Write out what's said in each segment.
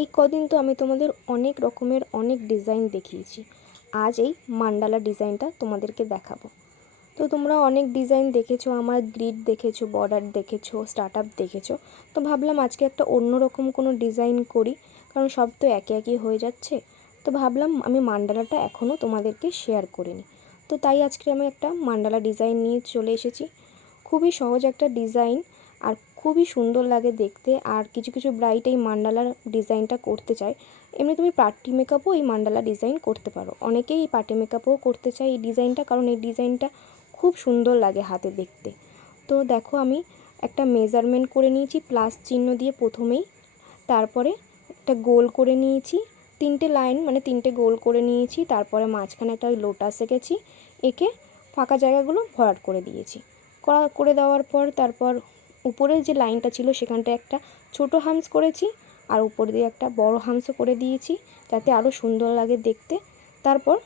এই কদিন তো আমি তোমাদের অনেক রকমের অনেক ডিজাইন দেখিয়েছি। আজ এই মান্ডালা ডিজাইনটা তোমাদেরকে দেখাবো। তো তোমরা অনেক ডিজাইন দেখেছো, আমার গ্রিড দেখেছো, বর্ডার দেখেছো, স্টার্টআপ দেখেছো। তো ভাবলাম আজকে একটা অন্যরকম কোনো ডিজাইন করি, কারণ সব তো একই একই হয়ে যাচ্ছে। তো ভাবলাম আমি মান্ডালাটা এখনও তোমাদেরকে শেয়ার করিনি। তো তাই আজকে আমি একটা মান্ডালা ডিজাইন নিয়ে চলে এসেছি। খুবই সহজ একটা ডিজাইন আর খুবই সুন্দর লাগে দেখতে। আর কিছু কিছু ব্রাইট এই মান্ডালার ডিজাইনটা করতে চায়। এমনি তুমি পার্টি মেকআপও এই মান্ডালা ডিজাইন করতে পারো। অনেকেই এই পার্টি মেকআপও করতে চায় এই ডিজাইনটা, কারণ এই ডিজাইনটা খুব সুন্দর লাগে হাতে দেখতে। তো দেখো আমি একটা মেজারমেন্ট করে নিয়েছি প্লাস চিহ্ন দিয়ে প্রথমেই, তারপরে একটা গোল করে নিয়েছি, 3টে লাইন মানে 3টে গোল করে নিয়েছি, তারপরে মাঝখানে একটা লোটাস এঁকেছি, এঁকে ফাঁকা জায়গাগুলো ভরাট করে দিয়েছি। করে দেওয়ার পর তারপর উপরের যে লাইনটা ছিল সেখানটায় একটা ছোট হামস করেছি, আর উপর দিয়ে একটা বড় হামসও করে দিয়েছি যাতে আরও সুন্দর লাগে দেখতে। তারপর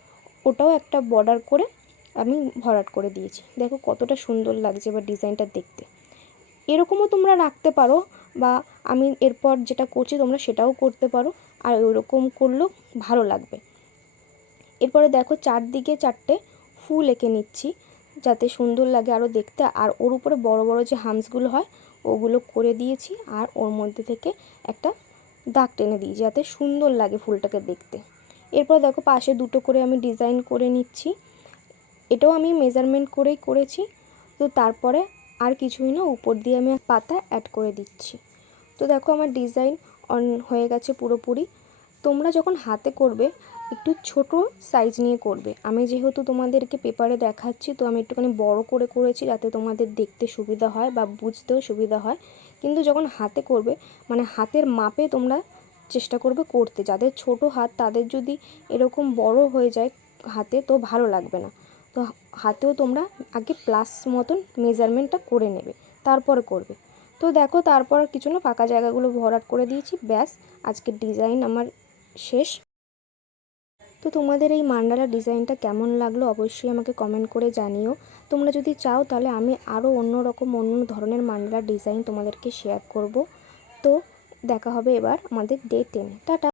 ওটাও একটা বর্ডার করে আমি ভরাট করে দিয়েছি। দেখো কতটা সুন্দর লাগছে বা ডিজাইনটা দেখতে। এরকমও তোমরা রাখতে পারো, বা আমি এরপর যেটা করছি তোমরা সেটাও করতে পারো, আর ওরকম করলেও ভালো লাগবে। এরপরে দেখো চারদিকে 4টে ফুল এঁকে নিচ্ছি যাতে সুন্দর লাগে আরও দেখতে। আর ওর উপরে বড় বড় যে হামসগুলো হয় ওগুলো করে দিয়েছি, আর ওর মধ্যে থেকে একটা দাগ টেনে দিয়েছি যাতে সুন্দর লাগে ফুলটাকে দেখতে। এরপর দেখো পাশে 2টো করে আমি ডিজাইন করে নিচ্ছি। এটাও আমি মেজারমেন্ট করেই করেছি। তো তারপরে আর কিছুই না, উপর দিয়ে আমি পাতা অ্যাড করে দিচ্ছি। তো দেখো আমার ডিজাইন হয়ে গেছে পুরোপুরি। তোমরা যখন হাতে করবে একটু ছোট সাইজ নিয়ে করবে। আমি যেহেতু তোমাদেরকে পেপারে দেখাচ্ছি তো আমি একটুখানি বড় করে করেছি যাতে তোমাদের দেখতে সুবিধা হয় বা বুঝতেও সুবিধা হয়। কিন্তু যখন হাতে করবে মানে হাতের মাপে তোমরা চেষ্টা করবে করতে। যাদের ছোট হাত তাদের যদি এরকম বড় হয়ে যায় হাতে তো ভালো লাগবে না। তো হাতেও তোমরা আগে প্লাস মতন মেজারমেন্টটা করে নেবে, তারপরে করবে। তো দেখো তারপর কিছু না, ফাঁকা জায়গাগুলো ভরাট করে দিয়েছি, ব্যাস আজকের ডিজাইন আমার শেষ। তো তোমাদের এই মান্ডালা ডিজাইনটা কেমন লাগলো অবশ্যই আমাকে কমেন্ট করে জানিও। তোমরা যদি চাও তাহলে আমি আরও অন্য ধরনের মান্ডালা ডিজাইন তোমাদেরকে শেয়ার করব। তো দেখা হবে এবার আমাদের ডে 10। টাটা।